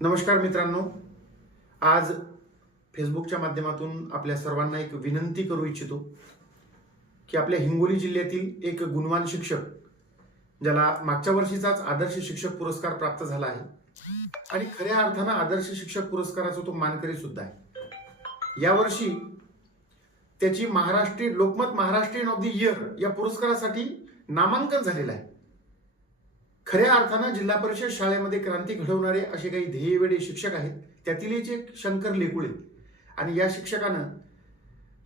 नमस्कार मित्रांनो. आज फेसबुकच्या माध्यमातून आपल्या सर्वांना एक विनंती करू इच्छितो की आपल्या हिंगोली जिल्ह्यातील एक गुणवान शिक्षक ज्याला मागच्या वर्षीचाच आदर्श शिक्षक पुरस्कार प्राप्त झाला आहे आणि खऱ्या अर्थानं आदर्श शिक्षक पुरस्काराचा तो मानकरी सुद्धा आहे. यावर्षी त्याची महाराष्ट्रीय Lokmat Maharashtrian of the year या पुरस्कारासाठी नामांकन झालेलं आहे. खऱ्या अर्थानं जिल्हा परिषद शाळेमध्ये क्रांती घडवणारे असे काही ध्येयवेडे शिक्षक आहेत त्यातीलच एक शंकर लेकुळे. आणि या शिक्षकानं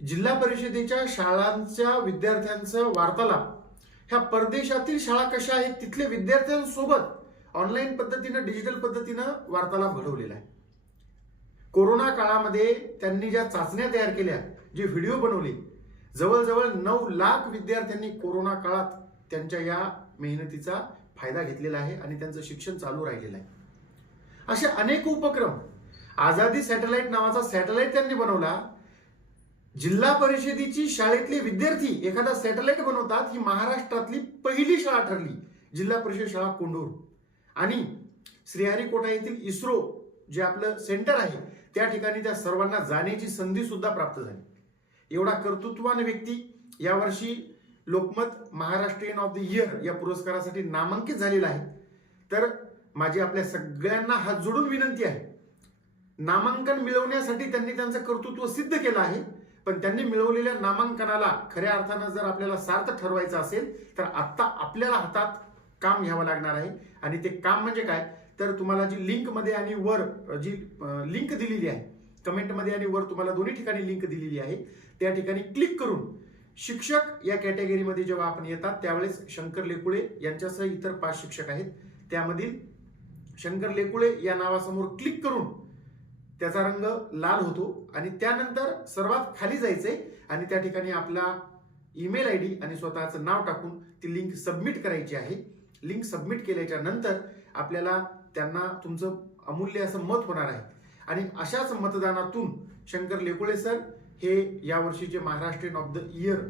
जिल्हा परिषदेच्या शाळांच्या विद्यार्थ्यांचा वार्तालाप ह्या परदेशातील शाळा कशा आहेत तिथल्या विद्यार्थ्यांसोबत ऑनलाईन पद्धतीनं डिजिटल पद्धतीनं वार्तालाप घडवलेला आहे. कोरोना काळामध्ये त्यांनी ज्या चाचण्या तयार केल्या जे व्हिडिओ बनवले जवळजवळ नऊ लाख विद्यार्थ्यांनी कोरोना काळात त्यांच्या या मेहनतीचा फायदा घेतलेला आहे आणि त्यांचं शिक्षण चालू राहिलेलं आहे. असे अनेक उपक्रम आझादी सॅटेलाइट नावाचा सॅटेलाइट त्यांनी बनवला. जिल्हा परिषदेची शाळेतले विद्यार्थी एखादा सॅटेलाइट बनवतात ही महाराष्ट्रातली पहिली शाळा ठरली जिल्हा परिषद शाळा कोंडूर. आणि श्रीहरिकोटा येथील इस्रो जे आपलं सेंटर आहे त्या ठिकाणी त्या सर्वांना जाण्याची संधी सुद्धा प्राप्त झाली. एवढा कर्तृत्वान व्यक्ती यावर्षी Lokmat Maharashtrian of the year या पुरस्कारासाठी नामांकित झालेला आहे. तर माझी आपल्या सगळ्यांना हात जोडून विनंती आहे. नामांकन मिळवण्यासाठी त्यांनी त्यांचं कर्तृत्व सिद्ध केलं आहे. पण त्यांनी मिळवलेल्या नामांकनाला खऱ्या अर्थानं जर आपल्याला सार्थ ठरवायचं असेल तर आत्ता आपल्याला हातात काम घ्यावं लागणार आहे. आणि ते काम म्हणजे काय? तर तुम्हाला जी लिंकमध्ये आणि वर जी लिंक दिलेली आहे कमेंटमध्ये आणि वर तुम्हाला दोन्ही ठिकाणी लिंक दिलेली आहे. त्या ठिकाणी क्लिक करून शिक्षक या कॅटेगरीमध्ये जेव्हा आपण येतात त्यावेळेस शंकर लेकुळे यांच्यासह इतर पाच शिक्षक आहेत. त्यामधील शंकर लेकुळे या नावासमोर क्लिक करून त्याचा रंग लाल होतो आणि त्यानंतर सर्वात खाली जायचंय आणि त्या ठिकाणी आपला ईमेल आय डी आणि स्वतःचं नाव टाकून ती लिंक सबमिट करायची आहे. लिंक सबमिट केल्याच्यानंतर आपल्याला त्यांना तुमचं अमूल्य असं मत होणार आहे. आणि अशाच मतदानातून शंकर लेकुळे सर हे यावर्षीचे Maharashtrian of the year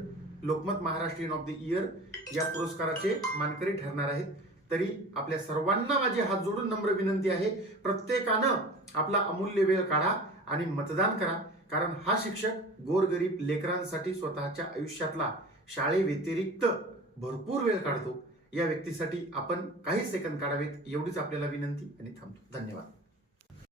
Lokmat Maharashtrian of the year या पुरस्काराचे मानकरी ठरणार आहेत. तरी आपल्या सर्वांना माझी हात जोडून नम्र विनंती आहे प्रत्येकानं आपला अमूल्य वेळ काढा आणि मतदान करा. कारण हा शिक्षक गोरगरीब लेकरांसाठी स्वतःच्या आयुष्यातला शाळेव्यतिरिक्त भरपूर वेळ काढतो. या व्यक्तीसाठी आपण काही सेकंद काढावेत एवढीच आपल्याला विनंती आणि थांबतो. धन्यवाद.